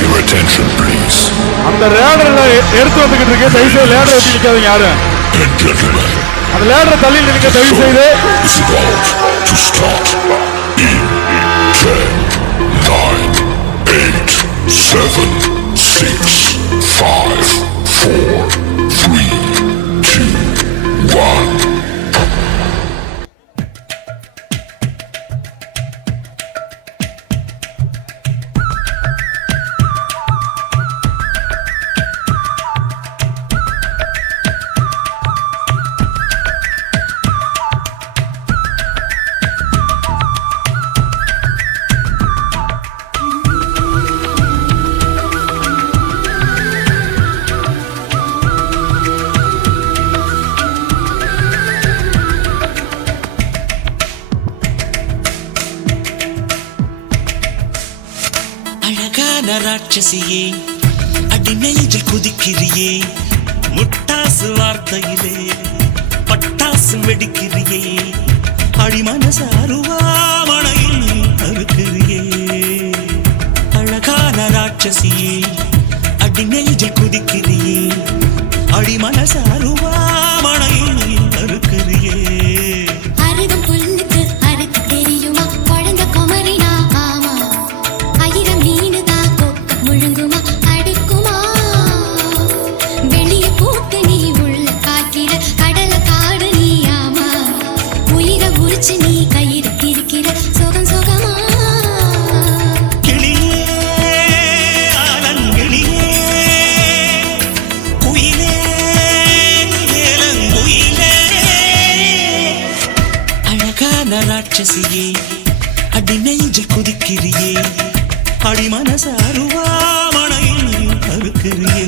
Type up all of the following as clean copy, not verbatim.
your attention, please. அந்த லேடர்ல எடுத்து வந்துகிட்டு இருக்கேன். தயவு செய்து லேடர் வச்சு நிக்காதீங்க யாரும். And gentlemen, அந்த லேடர் தள்ளி நிக்க தயவு செய்து. is about to start in 10, 9, 8, 7, 6, 5, 4, 3, 2, 1. ராட்சசியே அடி நெஞ்சில் குதிக்கிறியே முட்டாசு வார்த்தையிலே பட்டாசு வெடிக்கிறியே அடி மனசு அருவாமணையில் அறுக்கிறியே அழகான ராட்சசியே அடி நெஞ்சில் குதிக்கிறியே அடி மனசு அருவாமணையில் அறுக்கிறியே ராட்சசியே அடி நெஞ்சில் குதிக்கிறியே அடி மனசு அருவாமணையில் அறுக்கிறியே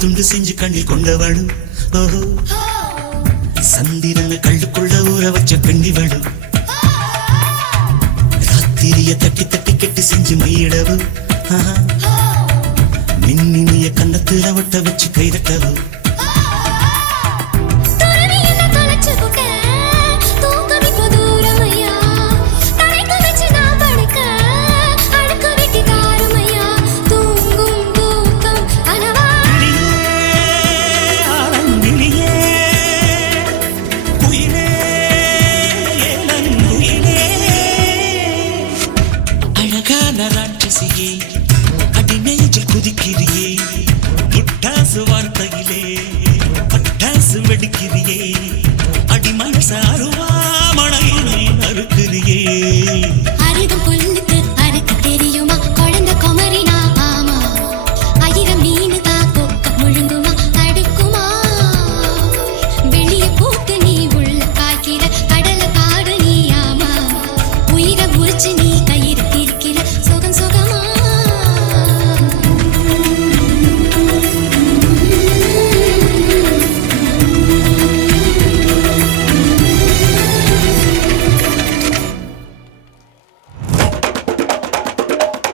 துண்டு செஞ்சு கண்ணில் கொண்டவளு ஓஹோ சந்திரன கள்ளுக்குள்ள ஊற வச்ச பெண்ணிவளு ராத்திரிய தட்டி தட்டி கெட்டி செஞ்சு மையிடவு மின்னினிய கண்ணத்துல ஒட்ட வச்சு கைதட்டவு ராட்சசியே அடி நெஞ்சில் குதிக்கிறியே முட்டாசு வார்த்தையிலே பட்டாசு வெடிக்கிறியே அடி மனசாரு